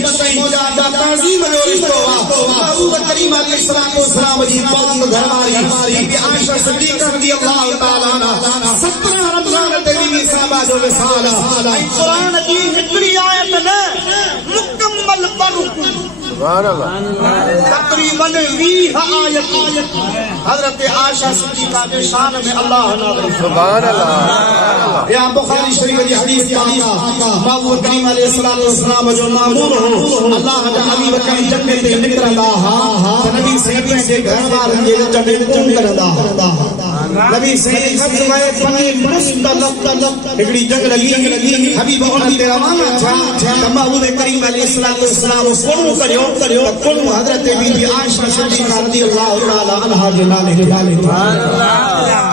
कई मौजा दा तहजीब जो रिश्तो वा अबू बकर करीम अलैहिस्सलाम जी पाक घरवारी की आयशा सिद्दीक़ा रज़ियल्लाहु ताला अन्हा 17 रमज़ान ते बीवी साहबा जो विसाल ऐं कुरान जी हिकड़ी आयत न मुकम्मल पढ़ो सुभान अल्लाह तकरीबन 20 आयत हजरत आयशा सिद्दीक़ा के शान में अल्लाह नाज़िल सुभान अल्लाह या बुखारी शरीफ की हदीस महबूब करीम अलैहिस्सलाम जो मामूर हो अल्लाह जा हबीब कई जन्नत ते निकरंदा हा नबी सही जे घर वारन जे जन्नत करंदा नबी सही फरमाए पनी मुस्तलक हिकड़ी जंग लगी हबीब उन ते रवाना था महबूब करीम अलैहिस्सलाम फोन करियो कुल हजरत बीबी आयशा सिद्दीक़ा रज़ियल्लाहु ताला अन्हा के नाले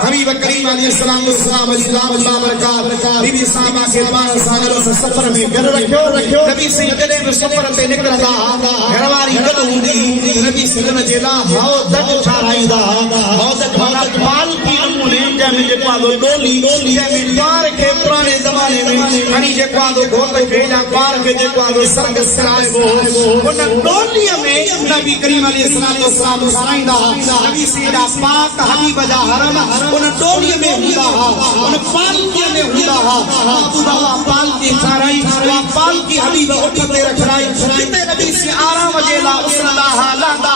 हबीब करीम अलैहिस्सलाम अल्लाह बरकत बीबी साहबा के पास सागर से सफर में घर रखियो नबी से जदे में सफर ते निकरंदा घरवारी गद हुंदी नबी सल्लल्लाहु अलैहि वसल्लम हाओ दग ठाराईंदा हाओ दग पाल की नमूने जैमें जे पादो डोली जैमें पार के पुराने जमाने में खणी जे पादो घोट के या पार के जे पादो सर्कस कराएबो उन डोलीअ में नबी करीम अलैहिस्सलाम साईंदा नबी सीधा पाक हबीब जा हरम उन डोलीअ में हुंदा उन पालकीअ में हुंदा महबूबा पालकी साराई वा पालकी हबीब उठ ते रखराई जिते नबी से आराम जेला उसला लांदा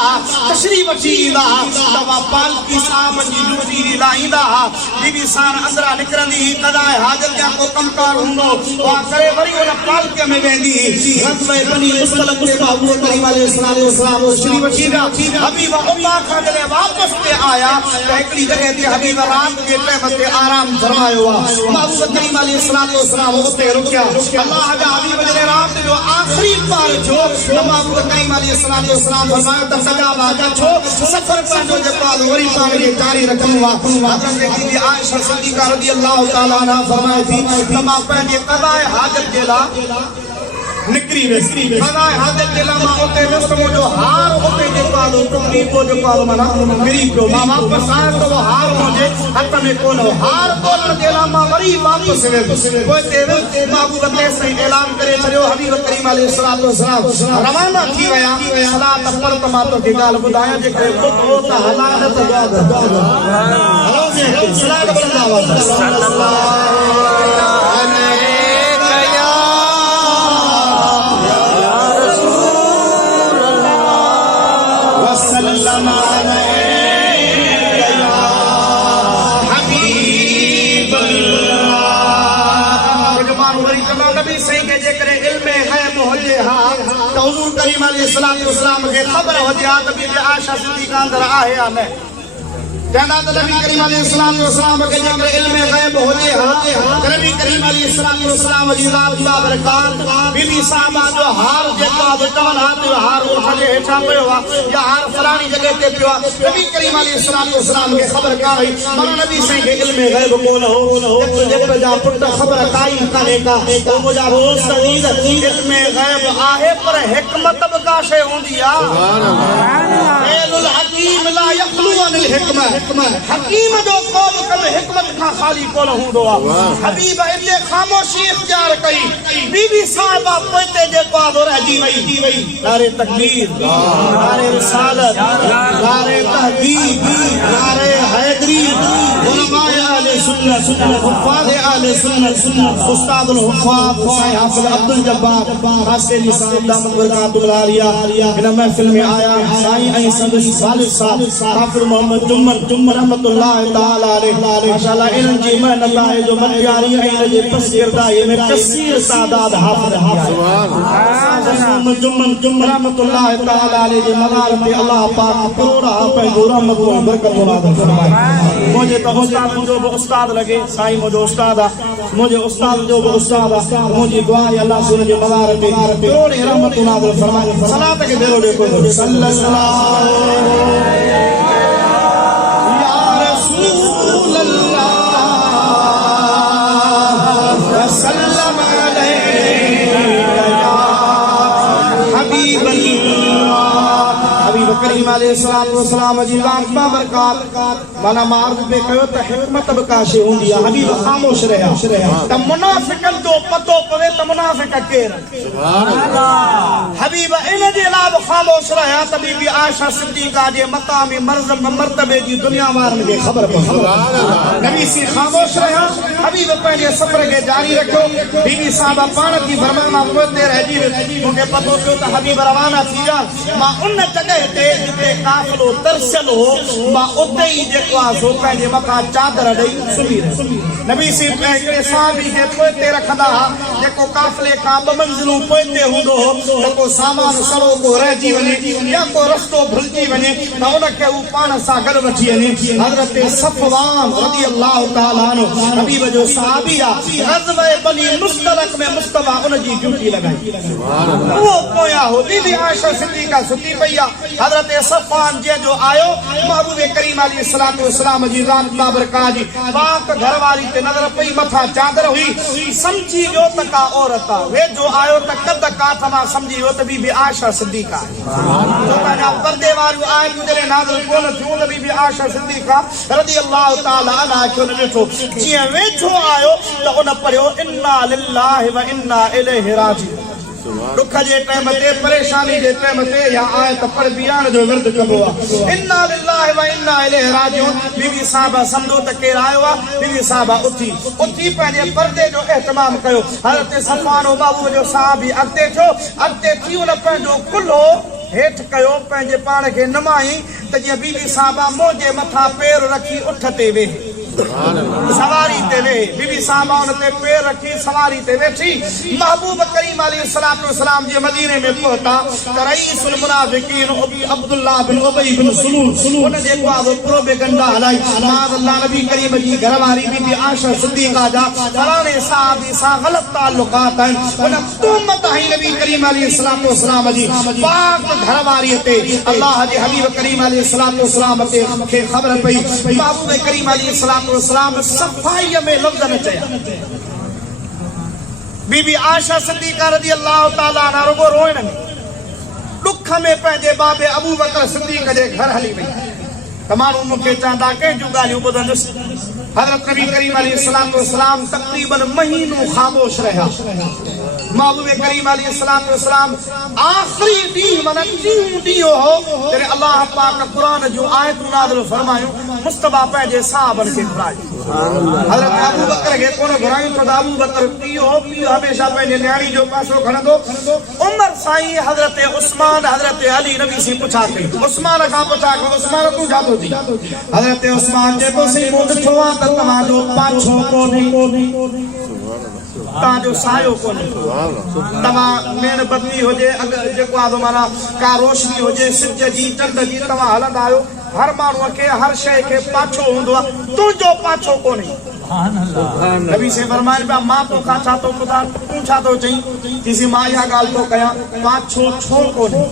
तशरीफ वींदा तवा पालकी साहब जी डूबी लाईंदा बीबी सार अंदरा निकरंदी कदाए हाजत जा को कमकार हुंदो वा करे वरी उन पालकीअ में वेंदी रतवे बनी मुस्तलक से महबूब करीम अलैहिस्सलाम तशरीफ वींदा हबीब उम्मा खां जले वापस ते आया त एकड़ी जगह ते हबीब रात के टाइम ते आराम फरमायो महबूब करीम अलैहिस्सलाम उते रुकिया अल्लाह जा हबीब जले रात जो आखिरी पार जो महबूब करीम अलैहिस्सलाम फरमायो त सजा वाजा छो सफर पंजो जे पाल वरी पाण जे जारी रखनुवा हजरत बीबी आयशा सिद्दीक़ा रज़ियल्लाहु ताला अन्हा फरमाई थी त मां पंहिंजे क़ज़ाए हाजत जे ला निकरी वेसी क़ज़ाए हाजत जे ला मां उते वियुसि जो हार उते जे पाल टुकड़ी को जो पाल माना गिरी पियो मां वापस आयो त वो हार मुंहिंजे हथ में कोन हार कोन जे ला मां वरी वापस वियुसि पोइ ते महबूब ते सही ऐलान करे छॾियो हबीब करीम अलैहिस्सलाम रवाना थी विया सलात पढ़ त मां तोखे ॻाल्हि ॿुधायां जेकॾहिं पुट हो त हलाल त हलो जे सलात पढ़ंदा सल्लल्लाहु करीम अलैहिस्सलाम के खबर हो दिया त बीबी आयशा सिद्दीक़ा अंदर आहे या न कहना त नबी करीम अलैहिस्सलाम के जेकर इल्म गैब हो जे नबी करीम अलैहिस्सलाम जी रात ला बरकत बीबी साहबा जो हार जेका चवन हाथ हार उठले हेठा पियो या हार फलानी जगह ते पियो नबी करीम अलैहिस्सलाम के खबर का हुई पर नबी से के इल्म गैब कोन हो जेकर जा पुट खबर काई काने का ओ मुजा दोस्त अजीज इल्म गैब आहे पर हिकमत बका शे होंदी आ सुभान अल्लाह हकीम ला यखलु अनिल हिकमत हकीम जो कौम कल हिकमत का खाली कोन हुंदो आ हबीब इते खामोशी इख्तियार कई बीबी साहबा पोते जे को रही वई नारे तकबीर नारे रिसालत नारे तहदीद नारे हैदरी उलमाए अहले सुन्नत हुफ़ाज़ अहले सुन्नत उस्ताद उल हुफ़ाज़ साईं हाफिज अब्दुल जब्बार हासिल साहब दामद बरकातुल आलिया इन महफिल में आया साईं ऐं संदस सालिस साहब हाफिज मोहम्मद जुम्मर रहमतुल्लाह ताला अलैहि माशाअल्लाह इन जी मेहनत है जो मतियारी है जे तस्वीरदाई में कसीर तादाद हाफिज सुभान मोहम्मद जुम्मर रहमतुल्लाह ताला अलैहि जे मज़ार पे अल्लाह पाक करोड़ा पे रहमत और बरकत मुराद फरमाए मुझे तो उस्ताद जो उस्ताद लगे साईं मुझे उस्ताद मुझे उस्ताद जो उस्ताद मुझे दुआ है अल्लाह सुन के मज़ार पे करोड़ रहमत मुराद फरमाए सलात के देरो देखो सल्लल्लाहु करीम अलैहिस्सलाम जी रात बरकत माना मार्ग पे कयो त हिकमत बकाशे हुंदी आ हबीब खामोश रहा त मुनाफिकन जो पतो पवे त मुनाफिक केर सुभान अल्लाह हबीब इन जे लाभ खामोश रहा त बीबी आयशा सिद्दीका जे मकामी मर्तबे जी दुनिया वारन जे खबर पई सुभान अल्लाह नबी सी खामोश रहा हबीब पंहिंजे सफ़र के जारी रखियो बीबी साहबा पाण की फरमाना पोते रहजी मूंखे पतो पियो त हबीब रवाना थी विया मां उन जगह ते जिते काफ़िलो तरसियल हो मां उते ई जेको आहे सो पंहिंजे मथां चादर ॾेई सुम्ही रहियो नबी सी हिकिड़े साहबी खे पोइते रखंदा जेको काफ़िले खां 2 मंज़िलूं पोइते हूंदो हो त को सामान सड़ो को रहिजी वञे या को रस्तो भुलिजी वञे त उनखे हू पाण सां गॾु वठी वञे हज़रत सफ़वान रज़ी अल्लाह ताला अन्हु हबीब जो सहाबी आहे ग़ज़वे बनी मुस्तलक में मुस्तफा उन जी ड्यूटी लगाई सुभान अल्लाह वो पोया हो बीबी आयशा सिद्दीका सुती पई आहे हज़रत सफ़वान जे जो आयो महबूब करीम अलैहिस्सलाम जी रात बाबरका जी पाक घरवारी ते नज़र पई मथा चादर हुई समझी जो त का औरत आहे वे जो आयो त कद काठ मां समझी वियो त बीबी आयशा सिद्दीका सुभान अल्लाह पर्दे वारियूं आयतूं जॾहिं नाज़िल कोन थियूं त बीबी आयशा सिद्दीका रज़ी अल्लाह ताला अन्हा खे उन ॾिठो जीअं वेठो आयो त उन पढ़ियो इन्ना लिल्लाहि व इन्ना इलैहि राजिऊन दुख जे टाइम ते परेशानी जे टाइम ते या आयत पढ़ बियान जो विर्द कबो आ इन्ना लिल्लाहि व इन्ना इलैहि राजिऊन बीबी साहबा समझो त केर आयो आ बीबी साहबा उथी पंहिंजे पर्दे जो एहतमाम कयो हज़रत सफ़वान बाबू जो साहबी अॻिते थी उन पंहिंजो कुल्हो हेठ कयो पंहिंजे पाण खे नमाई त जीअं बीबी साहबा मोजे मथां पेर रखी उठ ते वेही सवारी ते वे बीबी साहबा उन ते पैर रखी सवारी ते वेठी महबूब करीम अलैहिस्सलाम जे मदीने में पहुता त रईसुल मुनाफिकीन अब्दुल्लाह बिन उबई बिन सुलूल उन जे को प्रोपेगेंडा हलाई माज़अल्लाह नबी करीम जी घरवारी बीबी आयशा सिद्दीका जा फलाणे साहबी सां ग़लत ताल्लुकात आहिनि उन तोहमत हई नबी करीम अलैहिस्सलाम जी पाक घरवारी ते अल्लाह जे हबीब करीम अलैहिस्सलाम ते खे ख़बर पई महबूब करीम अलैहिस्सलाम सफ़ाई में लफ़्ज़ न चया बीबी आयशा सिद्दीका रज़ी अल्लाह ताला अन्हा रुगो रोइण में दुख में पंहिंजे बाबे अबू बकर सिद्दीक जे घर हली वई त माण्हू मूंखे चवंदा कंहिंजूं ॻाल्हियूं ॿुधंदुसि हज़रत नबी करीम अलैहिस्सलाम तक़रीबन महीनो ख़ामोश रहा महबूब करीम अलैहिस्सलाम आखिरी ॾींहुं माना टीहों ॾींहुं हो जॾहिं अल्लाह पाक क़ुरान जूं आयतूं नाज़िल फरमायूं मुस्तफा पंहिंजे साहबनि खे घुरायो हज़रत अबू बकर खे कोन घुरायूं त अबू बकर पीउ हमेशह पंहिंजे न्याणी जो पासो खणंदो उमर साईं हज़रत उस्मान हज़रत अली नबी से पुछा कई उस्मान खां पुछा कई उस्मान तूं छा थो थी हज़रत उस्मान चए सही मूं ॾिठो आहे त तव्हांजो पाछो कोन्हे तव्हांजो सायो कोन्हे तव्हां मेण बत्ती हुजे जेको आहे माना का रोशनी हुजे सिज जी चंड जी तव्हां हलंदा आहियो हर माण्हूअ खे हर शइ खे पाछो हूंदो आहे तुंहिंजो पाछो कोन्हे नबी से फरमाइनि पिया मां तोखां छा थो ॿुधां तूं छा थो चईं चईसि मां इहा ॻाल्हि थो कयां पाछो छो कोन्हे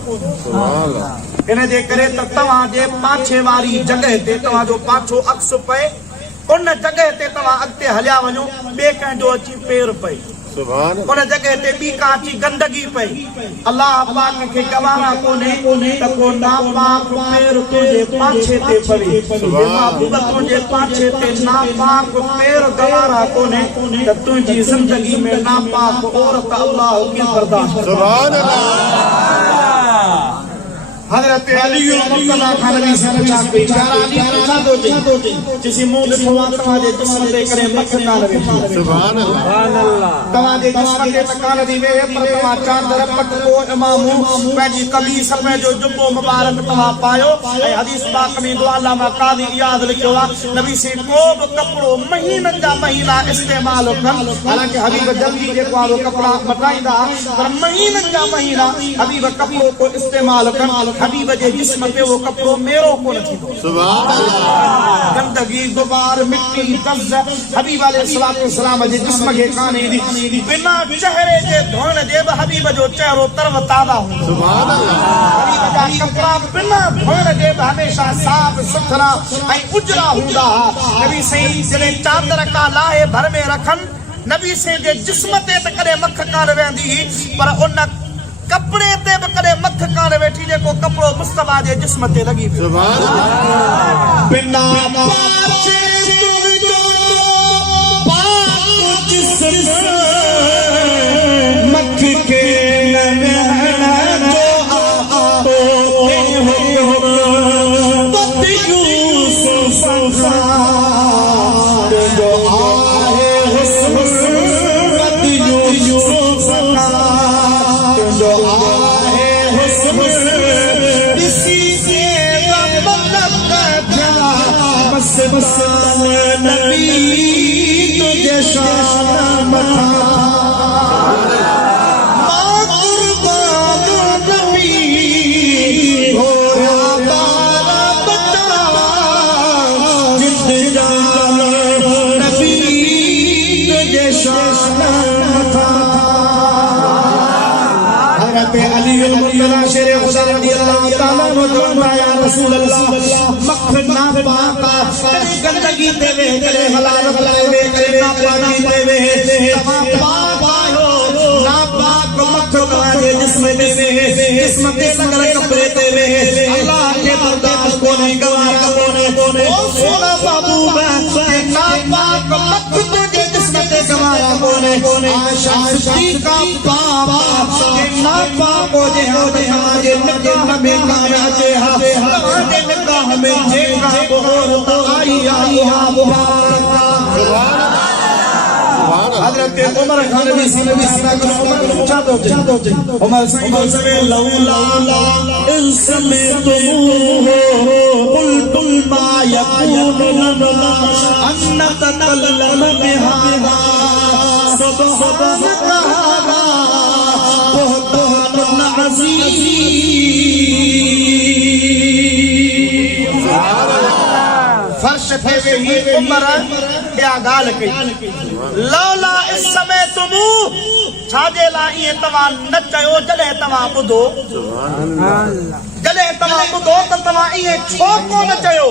इन जे करे त तव्हांजे पाछे वारी जॻह ते तव्हांजो पाछो अक्स पए उन जगह ते तव्हां अॻिते हलिया वञो ॿिए कंहिंजो अची पेर पए उन जगह ते ॿी का अची गंदगी पई अल्लाह पाक खे गवाह कोन्हे त को नापाक पेर तुंहिंजे पाछे ते पवे महबूब तुंहिंजे पाछे ते नापाक पेर गवाह कोन्हे त तुंहिंजी ज़िंदगी में नापाक औरत अल्लाह खे बर्दाश्त सुभान अल्लाह हज़रत अली मुर्तज़ा खां नबी से पूछा कोई चार अली पूछा तो जिसी मुंह ॾिठो आहे तव्हांजे जिस्म ते करे मथ कान वेठी सुभान अल्लाह तव्हांजे जिस्म ते त कान थी वेहे पर तव्हां चादर पटको इमामू पंहिंजी कमीस में जो जुब्बो मुबारक तव्हां पायो ऐं हदीस पाक में अल्लामा क़ाज़ी इयाज़ लिखियो आहे नबी से को बि कपिड़ो महीननि जा महीना इस्तेमालु कनि हालांकि हबीब जल्दी जेको आहे कपिड़ा मटाईंदा पर महीननि जा महीना हबीब कपिड़ो को इस्तेमालु कनि हबीब जे जिस्म पे वो कपड़ो मेरो कोन थींदो सुभान अल्लाह गंदगी गुबार मिट्टी दज़ हबीब अलैहिस्सलाम जे जिस्म खे कान ईंदी बिना चेहरे जे धोइण जे बि हबीब जो चेहरो तरव ताज़ा हूंदो सुभान अल्लाह हबीब जा कपड़ा बिना धोइण जे बि हमेशा साफ़ सुथरा ऐं उजरा हूंदा नबी सही जॾहिं चादर का लाहे भर में रखनि नबी से जे जिस्म ते त कॾहिं मख कान वेंदी पर उन कपड़े ते बकरे मथ कान वेठी जेको कपड़ो मुस्तफा जे जिस्म ते लगी सुभान अल्लाह बिना पाचे तुझो पाक जिस्म मथ के नहना जो तो हो यूसुफ जो आए हुस्न यूसुफ जो आए हुस्न इसी से मतलब बस बस नबी तुझे शान मथा शेरे खुदा रज़ियल्लाहु ताला अन्हु या रसूल अल्लाह मखना पाका करे गंदगी देवे करे हलाल देवे करे नापाकी देवे पाक आयो नापाक मखना दे जिस्म देवे जिस्म ते सगर कपड़े देवे अल्लाह के बर्दाश्त को नहीं गवारा कोने ओ सोना बाबू के नापाक मखना दे जिस्म ते गवारा कोने आशा सिद्दीका बाबा के नापाक हो जे जे निकाह में कामयाबे हा जे निकाह में जे का बोर तो आई मुबारक सुभान अल्लाह हजरत उमर खान भी नबी साहब उमर को पूछा दो उमर से लौला इसमें तुम हो कुल मा यकून लना अन नतकल्लम बिहादा सुभान कहा फर्श थे ही उमर क्या गाल कई लौला इस समय तुम छाजे ला ये तवा न चयो जले तवा बुधो जले तवा बुधो त तवा ये छो को न चयो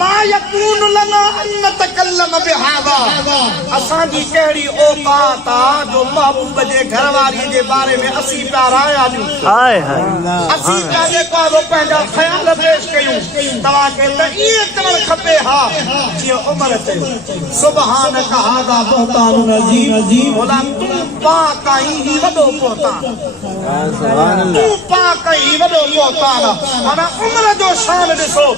मा यकून लना अन नतकल्लम बिहादा असां जी केड़ी औकात आ जो महबूब जे घरवारी जे बारे में असी प्यार आया नु हाय हाय असी काजे को पंहिंजा ख्याल पेश कयूं तवा के त ये चवण खपे हा जी उमर चयो सुभान कहादा बहुतान नजीम बोला तू पाक आई ही वडो पोतान सुभान अल्लाह तू पाक आई वडो पोतान माना उमर जो शान ॾिसो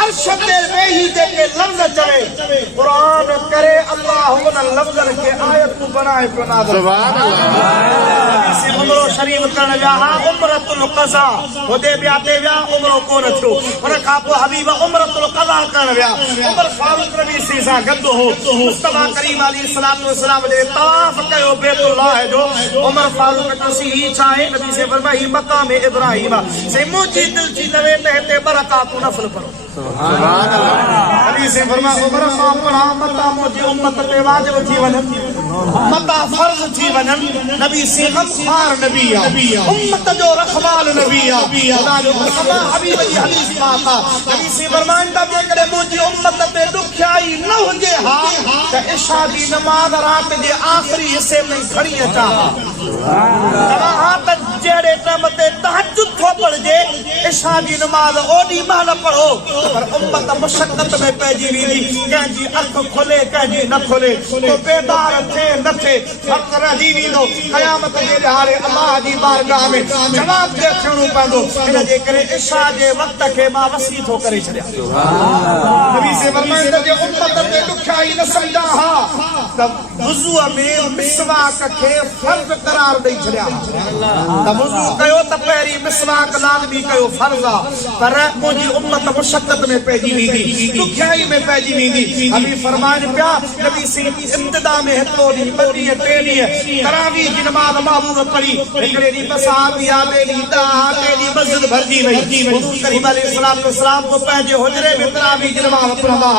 हर शब्द ही देखे लफ्ज चले कुरान करे अल्लाह उन लफ्जन के आयत को बनाए को नाज़िल सुभान अल्लाह इसे उमरो शरीफ करण व्या हा उमरतुल क़ज़ा होदे ब्या ते व्या उमरो कोन थियो पर खापो हबीब उमरतुल क़ज़ा करण व्या उमर फारूक नबी सा गद हो मुस्तफा करीम अलैहि सलातो वसलाम जे तवाफ कयो बैतुल्लाह जो उमर फारूक तसी चाहे नबी से फरमाई मकाम इब्राहिम से मुजी दिल जी नवे ते बरकात नफल पढ़ो सुभान अल्लाह नबी से फरमा उमर मां पढ़ा मता मुझे उम्मत पे वाजिब थी वनन मता फर्ज थी वनन नबी से गमखार नबी आ उम्मत जो रखवाल नबी आ खुदा जो फरमा हबीब जी हदीस पाक नबी से फरमांदा जे करे मुझे उम्मत पे दुखियाई न हुजे हा त इशा दी नमाज रात जे आखिरी हिस्से में खड़ी अचा सुभान अल्लाह जेड़े टाइम ते तहज्जुद थो पढ़जे इशा दी नमाज ओडी महल पढ़ो पर उम्मत मुशक्कत में पैजी वीदी कंजी अख खोले कंजी न खोले तो बेदार थे न थे फर्क रही वीदो क़यामत जे हारे अल्लाह जी बारगाह में जवाब दे थियणो पवंदो इन जे करे इशा जे वक्त के मां वसी थो करे छड़िया सुभान अल्लाह नबी से फरमाइंदा जे उम्मत ते दुखियाई न समझा हा तब वुजू में मिसवाक के फर्ज करार दई छड़िया तब वुजू कयो त पहिरी मिसवाक लाज़मी कयो फर्ज आ पर मुजी उम्मत मुशक्कत में पैजी वीदी दुखियाई में पैजी वीदी अभी फरमान प्या नबी से इब्तिदा में हतो दी बदी टेडी तरावी की नमाज महबूब पढ़ी एकरे दी बसात यादे दी दा टेडी मस्जिद भरजी वई हुजूर करीम अलैहिस्सलाम को पंहिंजे हुजरे में तरावी की नमाज पढ़ंदा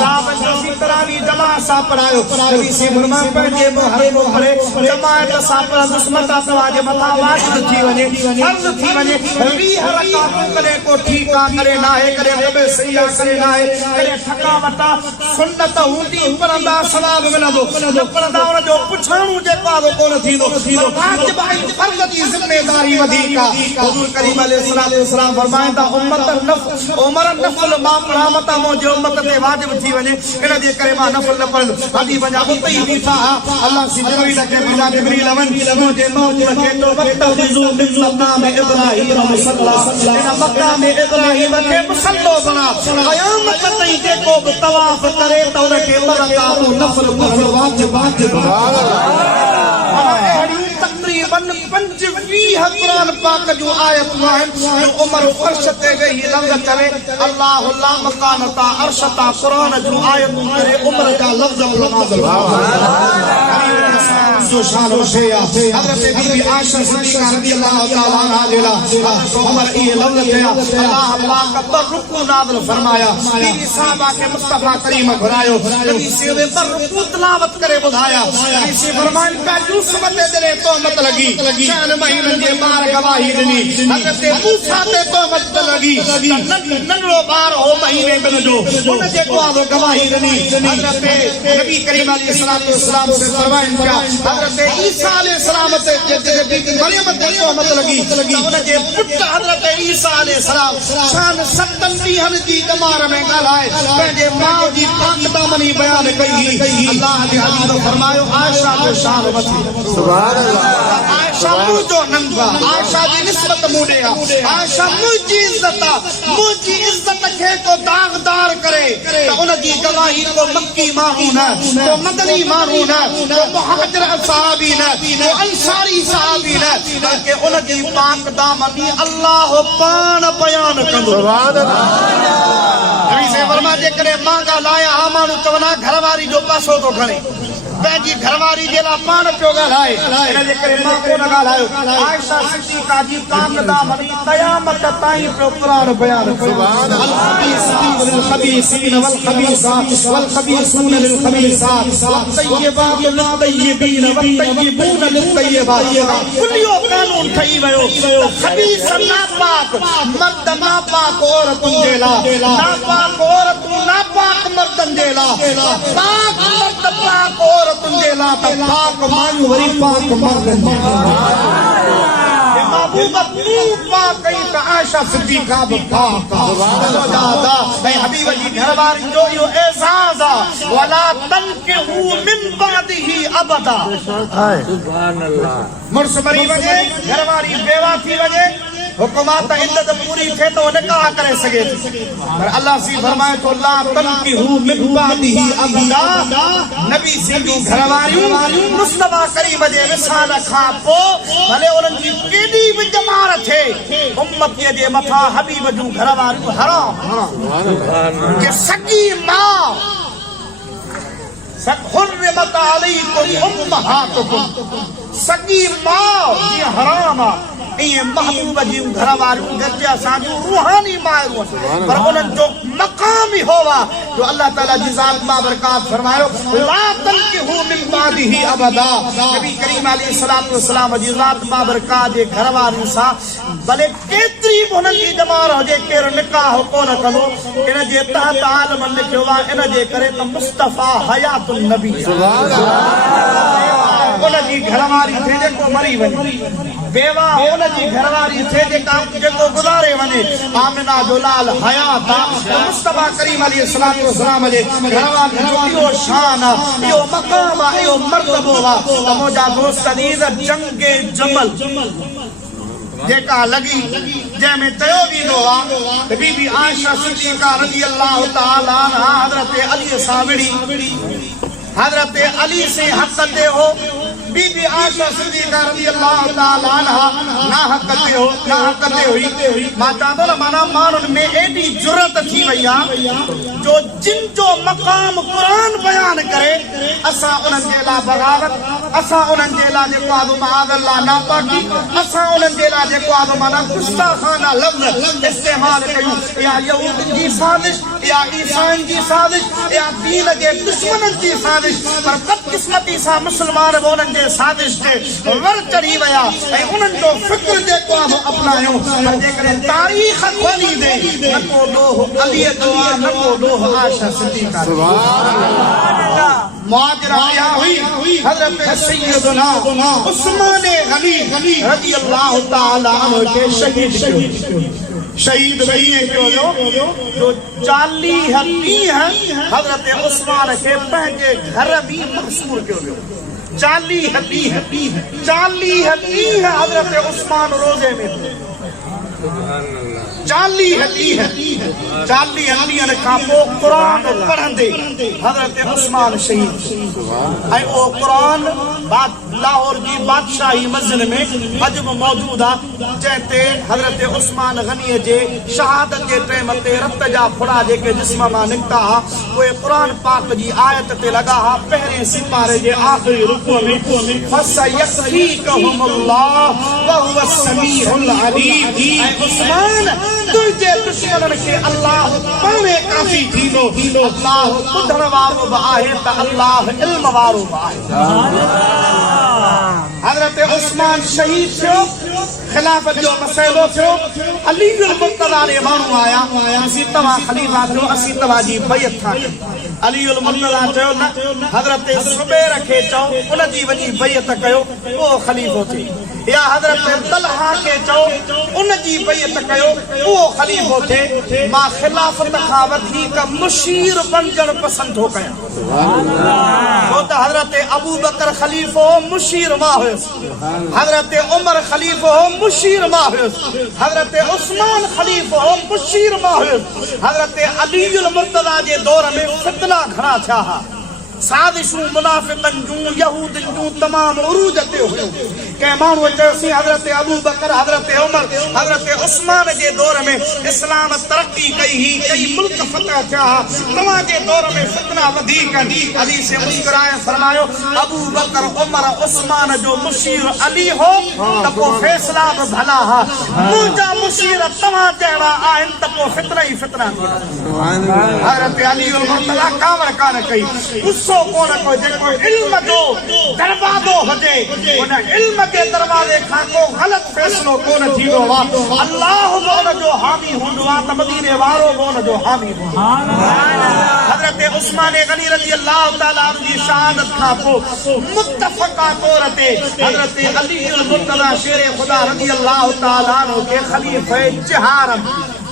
साहब जो सी तरावी जमात सा पढ़ायो नबी से फरमान पंहिंजे हर को पढ़े जमात सा पढ़ दुश्मन ता तवाजे मथा वाजिब थी वने फर्ज थी वने वी हरकत करे को ठीक करे ना है करे रब सैया करे ना है करे थकावटा सुन्नत हुंदी पढ़ंदा सवाब मिलंदो पढ़ंदा उन जो पुछणो जे पादो कोन थींदो वाजिब आई फर्ज जी जिम्मे हिस्सेदारी वधीक आहे हुजूर करीम अलैहिस्सलाम फरमाइनि था उम्मत उमर नफ़ल मां पढ़ामता मुंहिंजे उम्मत ते वाजिब थी वञे इन जे करे मां नफ़ल न पढ़ंदुमि हदी वञा उते ई बीठा अल्लाह जिब्रील खे बिना जिब्रील वञ मुंहिंजे महबूब खे तो वक़्त विज़ू मिन मक़ाम इब्राहीम मुसल्ला इन मक़ाम इब्राहीम खे मुसल्लो बणा क़यामत ताईं जेको बि तवाफ़ करे त उन खे बरकातूं नफ़ल पढ़णु वाजिब तक़रीबन 25 कुरान पाक जूं आयतूं आहिनि जो उमर अर्श ते वेही लफ़्ज़ चवे अल्लाह ला मकानता अर्शता कुरान जूं आयतूं करे उमर जा लफ़्ज़ नाज़िल जो शान वशेया हज़रत बीबी आयशा सिद्दीक़ा रज़ी अल्लाह तआला अन्हा जेला उमर ये लफ़्ज़ चया अल्लाह पाक पर रुकू नाज़िल फरमाया बीबी साहबा के मुस्तफा करीम घुरायो नबी से पर रुकू तिलावत करे ॿुधाया नबी से फरमाइनि का यूसुफ ते दिले तोहमत लगी शान महीननि जे ॿार गवाही ॾिनी हज़रत मूसा ते तोहमत लगी नंढड़ो ॿार हो महीने ॿिन जो उन जे गवाही ॾिनी हज़रत नबी करीम अलैहिस्सलाम से फरमाइनि पिया हज़रत ईसा अलैहिस्सलाम ते मरियम ते तोहमत लगी उन जे पुट हज़रत ईसा अलैहिस्सलाम शान 7 ॾींहनि जी ॼमार में ॻाल्हाए पंहिंजे माउ जी पाकदामनी बयान कई अल्लाह जे हबीब फरमायो आयशा जो शान वसी सुभान अल्लाह आयशा मुंहिंजो नंढा आयशा जी निस्बत मूंॾे आहे आयशा मुंहिंजी इज़त खे को दाग़दार करे त उन जी गवाही को मक्की माण्हू न को मदनी माण्हू न को मुहाजिर सहाबी न को अंसारी सहाबी न बल्कि उन जी पाक दामनी अल्लाह पाण बयान कंदो सुभान अल्लाह नबी से फरमाया जेकॾहिं मां ॻाल्हायां हा माण्हू चवंदा घरवारी जो पासो थो खणे पंहिंजी घरवारी जे लाइ पाण पियो ॻाल्हाए इन जे करे मां कोन ॻाल्हायो आयशा सिद्दीक़ा जी पाक दामनी क़यामत ताईं पियो क़ुरान बयान सुभान अल्लाह الخبيثين والخبيثات والخبيثون للخبيثات والطيبات للطيبين والطيبون للطيبات कुलियो कानून ठही वियो खबीस नापाक मर्द नापाक औरतुनि जे लाइ नापाक औरतूं नापाक मर्दनि जे लाइ पाक मर्द पाक औरतुनि जे लाइ त पाक मायूं वरी पाक मर्दनि जे महबूबा तू पाक कई त आयशा सिद्दीक़ा बि पाक ऐं हबीब जी घरवारी जो इहो एज़ाज़ आहे वला तनकिहू मिन बादिही अबदा सुभान अल्लाह मुर्स मरी वञे घरवारी बेवा थी वञे हुकूमत इद्दत पूरी थे तो निकाह करे सके पर अल्लाह सी फरमाए तो ला तनकिहू मिन बादिही अबदा नबी सी जो घरवारियूं मुस्तफा करीम जे विसाल खां पोइ भले उन्हनि जी केॾी बि जमार थे उम्मतीअ जे मथां हबीब जूं घरवारियूं हराम के सगी मां हुर्रिमत अलैकुम उम्महातुकुम सगी मां जी हराम आहे ये महबूब जी घरवारियूं गजे असांजूं रूहानी मायूं पर उन्हनि जो मक़ाम ई होवा जो अल्लाह ताला जी ज़ात बाबरकात फरमायो ला तनकिहू मिन बादिही अबदा नबी करीम अलैहिस्सलातु वस्सलाम जी ज़ात बाबरकात जे घरवारियूं सां भले केतिरी बि हुननि जी जमार हुजे केरु निकाह कोन कंदो इन जे तहत आलम लिखियो आहे इन जे करे त मुस्तफा हयातुन नबी उन जी घरवारी थे जेको मरी वञे बेवा उन जी घरवारी थे जेको गुज़ारे वञे आमिना जो लाल हयात आहे मुस्तफा करीम अलैहिस्सलातु वस्सलाम जे घरवारी जो इहो शान आहे इहो मक़ाम आहे इहो मर्तबो आहे त मुंहिंजा दोस्त अज़ीज़ जंगे जमल जेका लगी जंहिंमें चयो वेंदो आहे त बीबी आयशा सिद्दीक़ा रज़ी अल्लाह तआला अन्हा हज़रत अली सां विड़ी हज़रत अली से हक़ ते हो बीबी आयशा सिद्दीक़ा रज़ी अल्लाह तआला अन्हा ना हक़ ते हुई मां चवंदो न माना माण्हुनि में एॾी जुरत थी वई आहे जो जिन जो मक़ाम क़ुरान बयान करे असां उन्हनि जे लाइ बग़ावत असां उन्हनि जे लाइ जेको आहे माअज़ल्लाह नापाकी असां उन्हनि जे लाइ जेको आहे माना गुस्ताखाना लफ़्ज़ इस्तेमाल कयूं या यहूदियुनि जी साज़िश या ईसाइनि जी साज़िश या दीन जे दुश्मननि जी साज़िश पर बदकिस्मती सां मुस्लमान बि उन्हनि जे साज़िश ते वर चढ़ी विया ऐं उन्हनि जो फिक्र जेको आहे अपनायो जेकॾहिं तारीख़ खोली दे न को ॾोह अलीअ जो आहे न को ॾोह आयशा सिद्दीक़ा सुभान अल्लाह मुहाजिरा विया हुई हज़रत सैयदना उस्मान गनी रज़ी अल्लाह तआला अन्हु के शहीद वही क्यों जो 40 ॾींहं हज़रत उस्मान के पंहिंजे घर में मक़सूर कयो 40 ॾींहं हज़रत उस्मान रोज़े में 40 ॾींहनि खां पोइ क़ुरान पढ़ंदे हज़रत उस्मान शहीद ऐं उहो क़ुरान लाहौर जी बादशाही मस्जिद में अॼु बि मौजूद आहे जंहिं ते हज़रत उस्मान गनीअ जे शहादत जे टाइम ते रत जा फुड़ा जेके जिस्म मां निकिता हुआ उहे क़ुरान पाक जी आयत ते लॻा हुआ पहिरें सिपारे जे आख़िरी रुकू में फसयकफीकहुमुल्लाह वहुव समीउल अलीम ऐं उस्मान तुंहिंजे दुश्मननि खे अल्लाह पाणे काफ़ी थींदो अल्लाह ॿुधण वारो बि आहे त अल्लाह इल्म वारो बि आहे हज़रत उस्मान शहीद थियो खिलाफत जो मसइलो थियो अली मुर्तज़ा जे माण्हू आया असीं तव्हां ख़लीफ़ा थियो असीं तव्हांजी बैत था अली मुर्तज़ा चयो न हज़रत ज़ुबैर खे चओ उन जी वञी बैत कयो उहो ख़लीफ़ो थिए या हज़रत तलहा के चओ उन जी बैत कयो उहो ख़लीफ़ो थिए मां खिलाफत खां वधीक मुशीर बणजण पसंदि थो कयां छो त हज़रत अबू बकर ख़लीफ़ो मुशीर मां हुयुसि हज़रत उमर ख़लीफ़ो मुशीर मां हुयुसि हज़रत उस्मान ख़लीफ़ो मुशीर मां हुयुसि हज़रत अली मुर्तज़ा जे दौर में फितना घणा थिया हुआ साज़िशूं मुनाफ़िक़नि जूं यहूदियुनि जूं तमाम उरूज ते हुयूं कंहिं माण्हूअ चयोसीं हज़रत अबू बकर हज़रत उमर हज़रत उस्मान जे दौर में इस्लाम तरक़ी कई मुल्क फतह थिया तव्हांजे दौर में फितना वधीक अली से मुस्कुराए फरमायो अबू बकर उमर उस्मान जो मुशीर अली हो त पोइ फ़ैसिला बि भला हा मुंहिंजा मुशीर तव्हां जहिड़ा आहिनि त पोइ फितना ई फितना हज़रत अली मुर्तज़ा कावड़ कान कई गुस्सो कोन को जेको इल्म जो दरवाज़ो हुजे उन इल्म के दरवाज़े खां को ग़लत फ़ैसिलो कोन थींदो आहे अल्लाह बि उन जो हामी हूंदो आहे त मदीने वारो बि उन जो हामी हूंदो हज़रत उस्मान गनी रज़ी अल्लाह तआला अन्हु जी शहादत खां पोइ मुत्तफ़क़ा तौर ते हज़रत अली मुर्तज़ा शेर ख़ुदा रज़ी अल्लाह तआला अन्हु के ख़लीफ़े जहार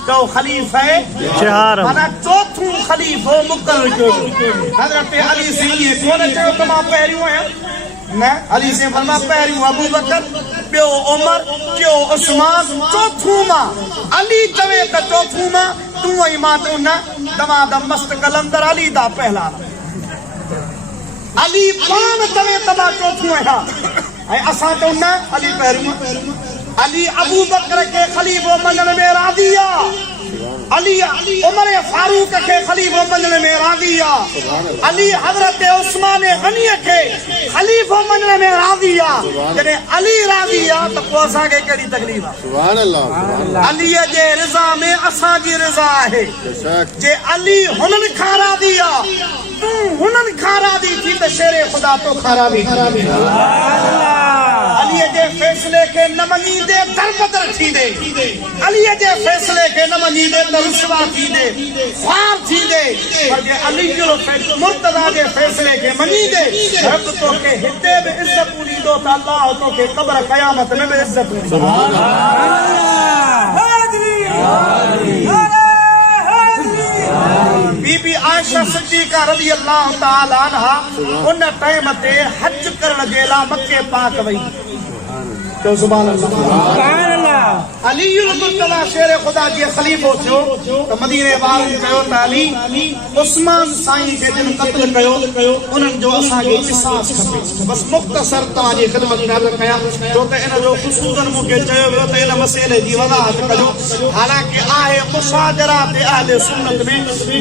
तो खलीफा माना चौथों खलीफो मुकर्रर कयो हज़रत अली से ये कोन चयो त मां पहिरियों आहियां न अली से फरमा पहिरियों अबू बकर ॿियो उमर टियों उस्मान चौथों मां अली चवे त चौथों मां तूं ऐं मां तूं न दमादम मस्त कलंदर अली दा पहला अली पान चवे त मां चौथों आहियां ऐं असां चऊं न अली पहिरियों अली अबू बकर के खलीफो मञण में राज़ी आहे अली उमर फारूक के खलीफो मञण में राज़ी आहे अली हज़रत उस्मान गनी के खलीफो मञण में राज़ी आहे जॾहिं अली राज़ी आहे त पोइ असांखे कहिड़ी तकलीफ़ आहे सुभान अल्लाह अलीअ जे रिज़ा में असांजी रिज़ा आहे जे अली हुननि खां राज़ी आहे तूं हुननि खां राज़ी थी त शेरे ख़ुदा तो खां राज़ी अलीअ जे फ़ैसिले के न मञींदे दरबदर थींदे अलीअ जे फ़ैसिले के न मञींदे त रुसवा थींदे ख़्वार थींदे पर जे अली मुर्तज़ा जे फ़ैसिले के मञींदे रब तोखे हिते बि इज़त ॾींदो त अल्लाह तोखे क़ब्र क़यामत में बि इज़त ॾींदो सुभान बीबी आयशा सिद्दीक़ा रज़ी अल्लाह तआला अन्हा उन टाइम ते हज करण जे लाइ मक्के पाक वई तो सुभान अल्लाह अली मुर्तज़ा शेर ख़ुदा जी खलीफ़ो थियो त मदीने वारनि कयो त अली उस्मान साईं खे जिन क़त्ल कयो उन्हनि जो असांखे क़िसास खपे बस मुख़्तसर तव्हांजी ख़िदमत में अर्ज़ कयां छो त इन जो ख़ुसूसन मूंखे चयो वियो त इन मसइले जी वज़ाहत कजो हालांकि आहे मुशाजरात अहले सुन्नत में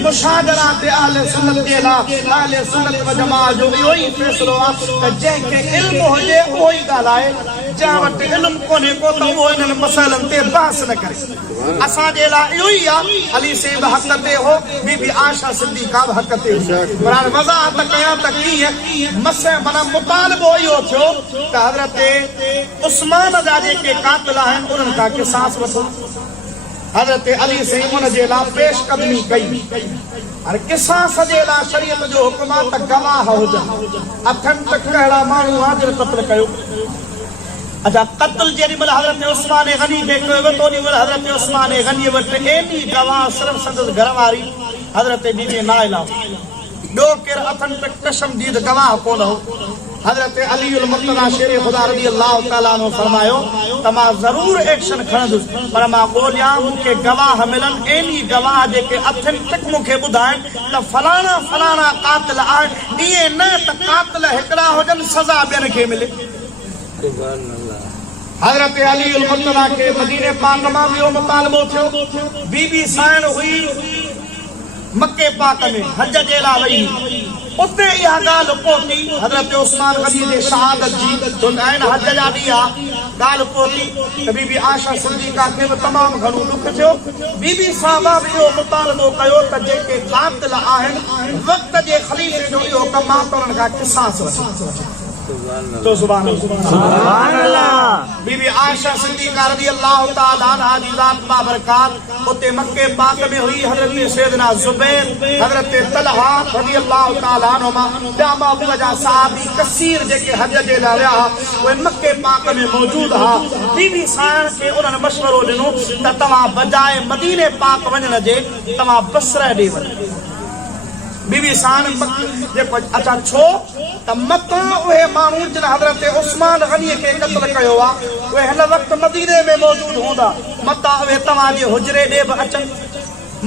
मुशाजरात अहले सुन्नत जे लाइ अहले सुन्नत व जमाअत जो इहो ई फ़ैसिलो आहे त जंहिंखे इल्म हुजे उहो ई ॻाल्हाए जंहिं वटि इल्मु कोन्हे को त उहो इन्हनि मसइलनि ते बहस न करे असांजे लाइ इहो ई आहे अली साईं बि हक़ ते हो बीबी आयशा सिद्दीक़ा बि हक़ ते पर हाणे वज़ाहत कयां त कीअं माना मुतालिबो इहो थियो त हज़रत उस्मान जा जेके कातिल आहिनि उन्हनि खां क़िसास वठो हज़रत अली साईं उन जे लाइ पेशकदमी कई हाणे क़िसास जे लाइ शरीयत जो हुकुम आहे त गवाह हुजनि अथनि त कहिड़ा माण्हू आहे जिन क़त्ल कयो अच्छा क़त्ल जेॾी महिल हज़रत उस्मान गनी खे कयो वियो तोॾी महिल हज़रत उस्मान गनी वटि एॾी गवाह सिर्फ़ु संदसि घरवारी हज़रत बीबी नाइला ॿियो केरु अथनि त कशमदीद गवाह कोन हो हज़रत अली उल मुर्तज़ा शेर ख़ुदा रज़ी अल्लाह तआला अन्हु फरमायो त मां ज़रूर एक्शन खणंदुसि पर मां ॻोल्हियां मूंखे गवाह मिलनि एनी गवाह जेके अथनि तक मूंखे ॿुधाइनि त फलाणा फलाणा कातिल आहिनि ईअं न त कातिल हिकिड़ा हुजनि सज़ा ॿियनि खे मिले हज़रत अली उल मुर्तज़ा खे मदीने पाक मां ॿियो मुतालिबो थियो बीबी साइण हुई मके पाक में हज जे लाइ वई उते इहा ॻाल्हि पहुती हज़रत उस्मान गनी जे शहादत जी आहिनि हज जा ॾींहं ॻाल्हि पहुती त बीबी आयशा सिद्दीक़ा खे बि तमामु घणो दुख थियो बीबी साहिबा बि इहो मुतालिबो कयो त जेके कातिल आहिनि वक़्त जे ख़लीफ़े जो इहो कमु आहे त उन्हनि खां क़िसास वठो तो सुभान अल्लाह बीबी आयशा सिद्दीक़ा रज़ी अल्लाह तआला अन्हा जी ज़ात बाबरकात उते मक्के पाक में हुई हज़रत सैयदना ज़ुबैर हज़रत तलहा रज़ी अल्लाह तआला अन्हुमा ॿिया वजा सहाबी कसीर जेके हज जे लाइ विया उहे मक्के पाक में मौजूद हा बीबी साइण खे उन्हनि मशवरो ॾिनो त तव्हां बजाए मदीने पाक वञण जे तव्हां बसरा ॾे वञो बीबी साइण जेको अच्छा छो त मतां उहे माण्हू जिन हज़रत उस्मान गनीअ खे क़त्ल कयो आहे उहे हिन वक़्तु मदीने में मौजूद हूंदा मतां उहे तव्हांजे हुजरे ॾे बि अचनि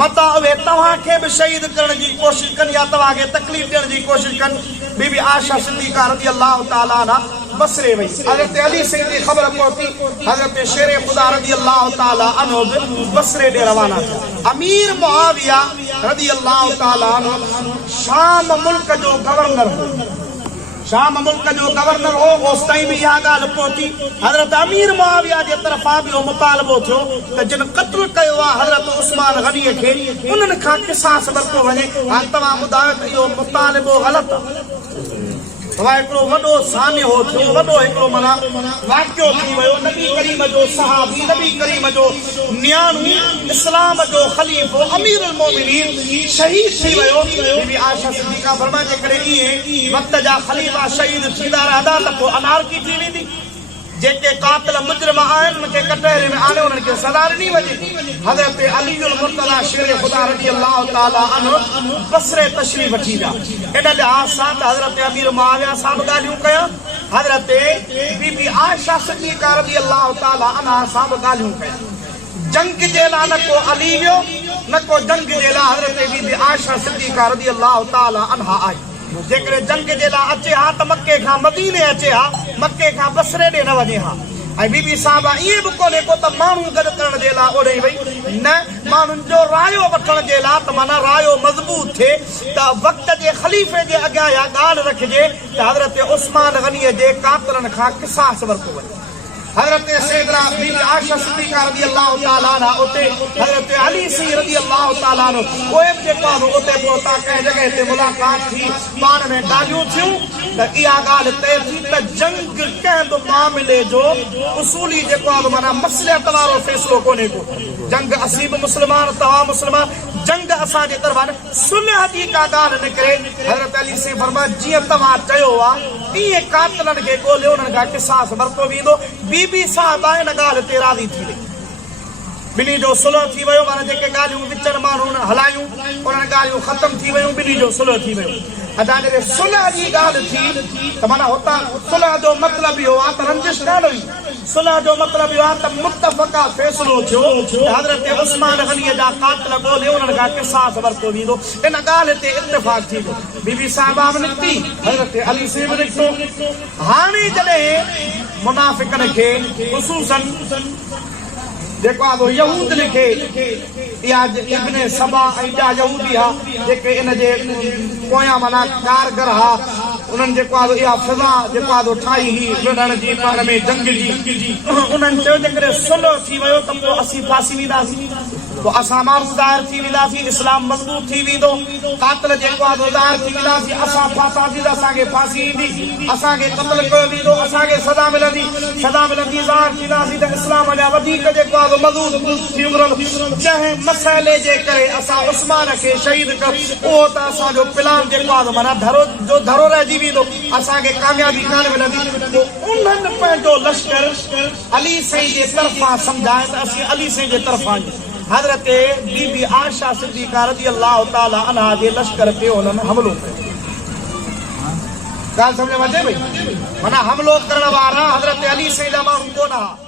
मतां उहे तव्हांखे बि शहीद करण जी कोशिशि कनि या तव्हांखे तकलीफ़ ॾियण जी कोशिशि कनि बीबी आयशा सिद्दीक़ा रज़ी अल्लाह तआला अन्हा बसरे वई हज़रत अली साईं जी ख़बर पहुती हज़रत शेर ख़ुदा रज़ी अल्लाह तआला अन्हु बि बसरे ॾे रवाना थिया अमीर मुआविया रज़ी अल्लाह तआला अन्हु शाम मुल्क जो गवर्नर हो शाम मुल्क जो गवर्नर हो उस ताईं भी इहा ॻाल्हि पहुती हज़रत अमीर मुआविया जे तरफ़ां बि इहो मुतालिबो थियो त जिन क़त्ल कयो आहे हज़रत उस्मान गनीअ खे उन्हनि खां क़िसास वरितो वञे हाणे तव्हां ॿुधायो त इहो मुतालिबो ग़लति आहे हिकिड़ो वॾो सान्यो थियो वॾो हिकिड़ो माना वाक़ियो थी वियो नबी करीम जो सहाबी नबी करीम जो नियाणू इस्लाम जो ख़लीफ़ो अमीरुल मोमिनीन शहीद थी वियो बीबी आयशा सिद्दीक़ा फरमाए जेकॾहिं ईअं वक़्त जा ख़लीफ़ा शहीद थींदा रहंदा त पोइ अनारकी थी वेंदी जेके कातिल मुजरिम आहिनि उनखे कटहरे में आणे उन्हनि खे सज़ा ॾिनी वञे हज़रत अली उल मुर्तज़ा शेर ख़ुदा रज़ी अल्लाह तआला अन्हु बसरे तशरीफ़ वठी विया इन लिहाज़ सां त हज़रत अमीर मुआविया सां बि ॻाल्हियूं कया हज़रत बीबी आयशा सिद्दीक़ा रज़ी अल्लाह तआला अन्हा सां बि ॻाल्हियूं कया जंग जे लाइ न को अली वियो न को जंग जे लाइ हज़रत बीबी आयशा सिद्दीक़ा रज़ी अल्लाह तआला अन्हा आई जेकॾहिं जंग जे लाइ अचे हा त मके खां मदीने अचे हा मके खां बसरे ॾे न वञे हा ऐं बीबी साहिबा ईअं बि कोन्हे को त माण्हू गॾु करण जे लाइ ओॾे वई न माण्हुनि जो रायो वठण जे लाइ त माना रायो मज़बूत थिए त वक़्त जे ख़लीफ़े जे अॻियां इहा ॻाल्हि रखिजे त हज़रत उस्मान गनीअ जे कातिलनि खां क़िसास वरितो वञे हज़रत सैयदना बीबी आयशा सिद्दीक़ा रज़ी अल्लाह तआला अन्हा उते हज़रत अली साईं रज़ी अल्लाह तआला अन्हु उहे बि जेको आहे उते पहुता कंहिं जॻह ते मुलाक़ात थी पाण में ॻाल्हियूं थियूं त इहा ॻाल्हि तइ थी त जंग कंहिं बि मामले जो उसूली जेको आहे माना मसलियत वारो फ़ैसिलो कोन्हे को जंग असीं बि मुस्लमान तव्हां मुस्लमान जंग असांजे तरफ़ां सुलह जी का ॻाल्हि निकिरे हज़रत अली साईं फरमाए जीअं तव्हां चयो आहे ईअं कातिलनि खे ॻोल्हियो उन्हनि खां क़िसास वरितो वेंदो बीबी साहिबा इन ॻाल्हि ते राज़ी थी वई ॿिन्ही जो सुलह थी वियो माना जेके ॻाल्हियूं विचनि माण्हू हलायूं उन्हनि ॻाल्हियूं ख़तमु थी वियूं ॿिन्ही जो सुलह थी वियो अच्छा जॾहिं सुलह जी ॻाल्हि थी त माना हुतां सुलह जो मतिलबु इहो आहे त रंजिश कान हुई सुलह जो मतिलबु इहो आहे त मुतफ़क़ा फ़ैसिलो थियो हज़रत उस्मान गनीअ जा कातिल ॻोल्हे उन्हनि खां क़िसास वरितो वेंदो इन ॻाल्हि ते इत्तिफ़ाक़ थी वियो बीबी साहिबा बि निकिती हज़रत अली साईं बि निकितो हाणे जॾहिं मुनाफ़िक़नि खे ख़ुसूसन जेको आहे यहूद लिखे इहा इब्न सबा ऐं ॿिया यहूदी हा जेके इन जे पोयां माना कारगर हा उन्हनि जेको आहे इहा फिज़ा जेको आहे ठाही ही विढ़ण जी पाण में जंग जी उन्हनि चयो जेकॾहिं सुलह थी वियो त पोइ असीं फासी वेंदासीं तो असां माण्हू ज़ाहिर थी वेंदासीं इस्लाम मज़बूत थी वेंदो कातिल जेको आहे ज़ाहिर थी वेंदासीं असां फासासीं त असांखे फासी ईंदी असांखे क़त्ल कयो वेंदो असांखे सज़ा मिलंदी ज़ाहिर थींदासीं त इस्लाम अञा वधीक जेको आहे मज़बूत थी उभरंदो जंहिं मसइले जे करे असां उस्मान खे शहीद कयो उहो त असांजो प्लान जेको आहे माना धरो रहिजी वेंदो असांखे कामयाबी कान मिलंदी उन्हनि पंहिंजो लश्कर अली साईं जे तरफ़ां सम्झाए त असीं अली साईं जे तरफ़ां हज़रत बीबी आयशा सिद्दीक़ा रज़ी अल्लाह ताला अन्हा जे लश्कर ते उन्हनि हमलो कयो ॻाल्हि सम्झ में अचे पई माना हमलो करण वारा हज़रत अली साईं जा माण्हू कोन हुआ